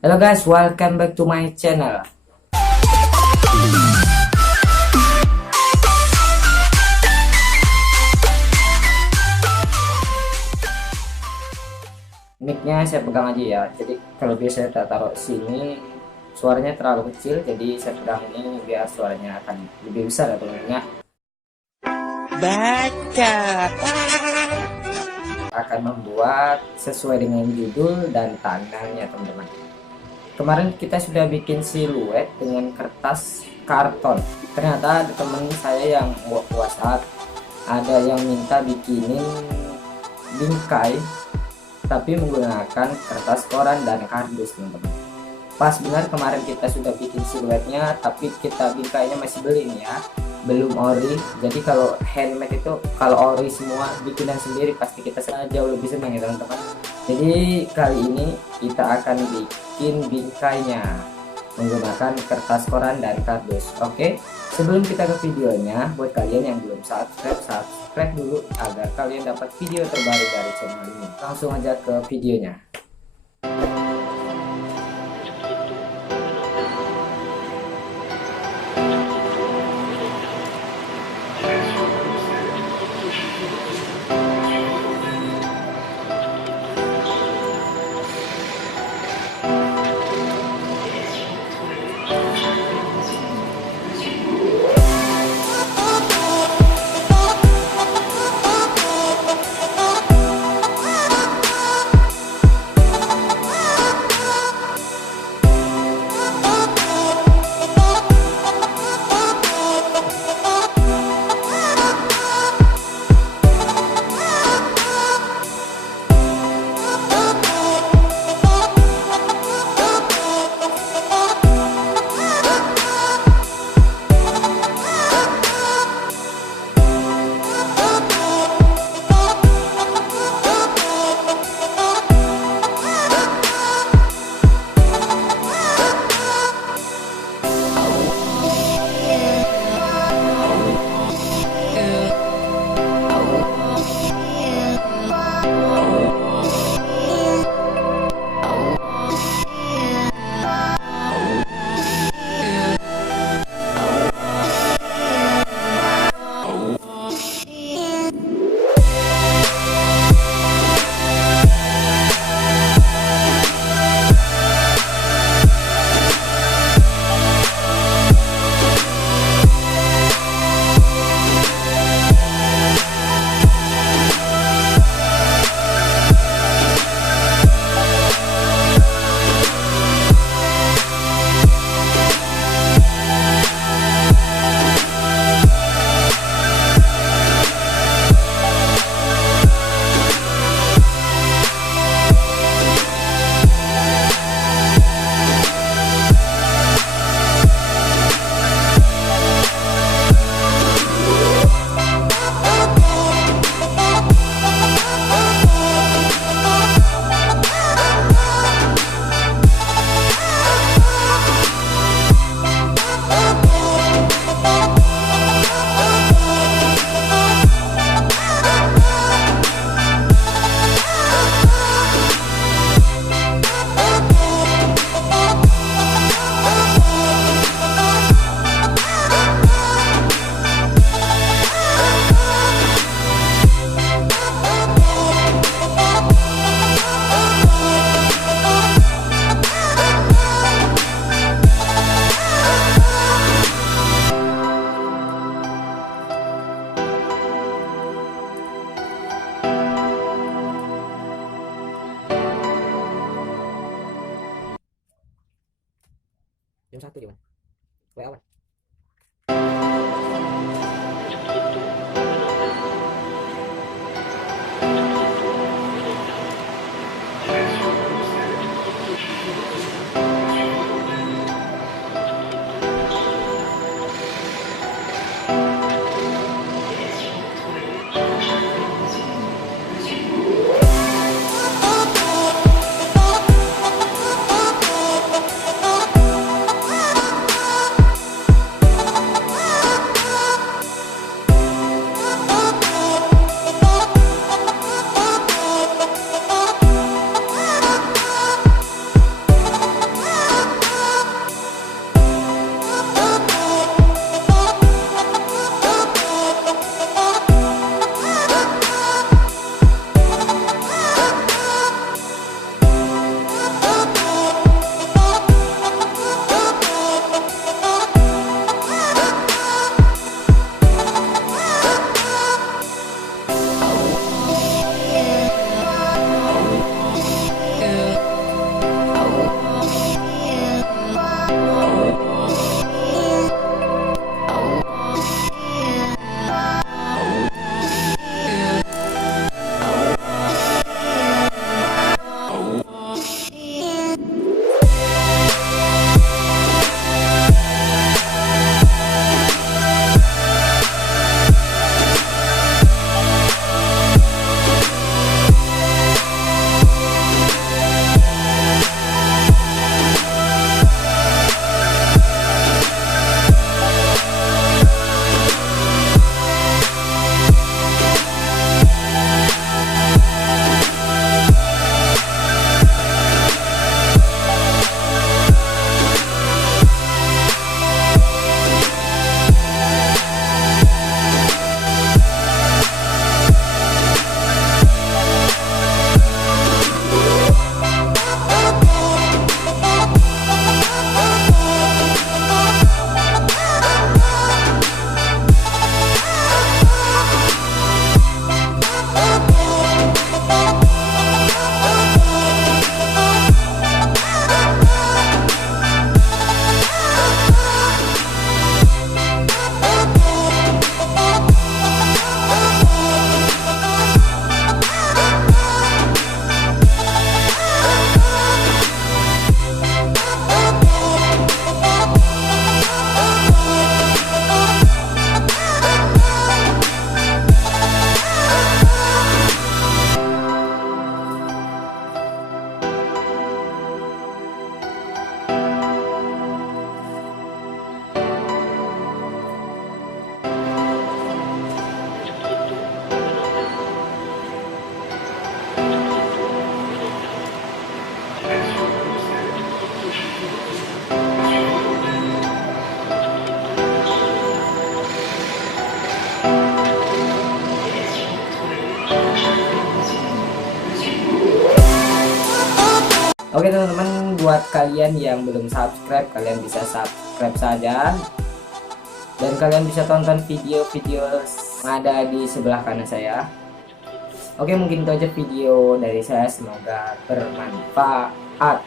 Hello guys, welcome back to my channel. Mic-nya saya pegang aja ya. Jadi kalau biasa saya taruh sini suaranya terlalu kecil, jadi saya pegang ini biar suaranya akan lebih besar ya teman-teman. Baca akan membuat sesuai dengan judul dan tanggalnya teman-teman. Kemarin kita sudah bikin siluet dengan kertas karton. Ternyata ada teman saya yang WhatsApp, ada yang minta bikinin bingkai tapi menggunakan kertas, koran, dan kardus teman-teman. Pas benar kemarin kita sudah bikin siluetnya, tapi kita bingkainya masih beli nih ya, belum ori. Jadi kalau handmade itu, kalau ori semua bikinan sendiri, pasti kita jauh lebih senang ya teman-teman. Jadi kali ini kita akan bikin bingkainya menggunakan kertas, koran, dan kardus. Oke, sebelum kita ke videonya, buat kalian yang belum subscribe dulu agar kalian dapat video terbaru dari channel ini. Langsung aja ke videonya. Jam 1 gimana? WA awan. buat kalian yang belum subscribe, kalian bisa subscribe saja, dan kalian bisa tonton video-video yang ada di sebelah kanan saya. Oke, mungkin itu aja video dari saya, semoga bermanfaat.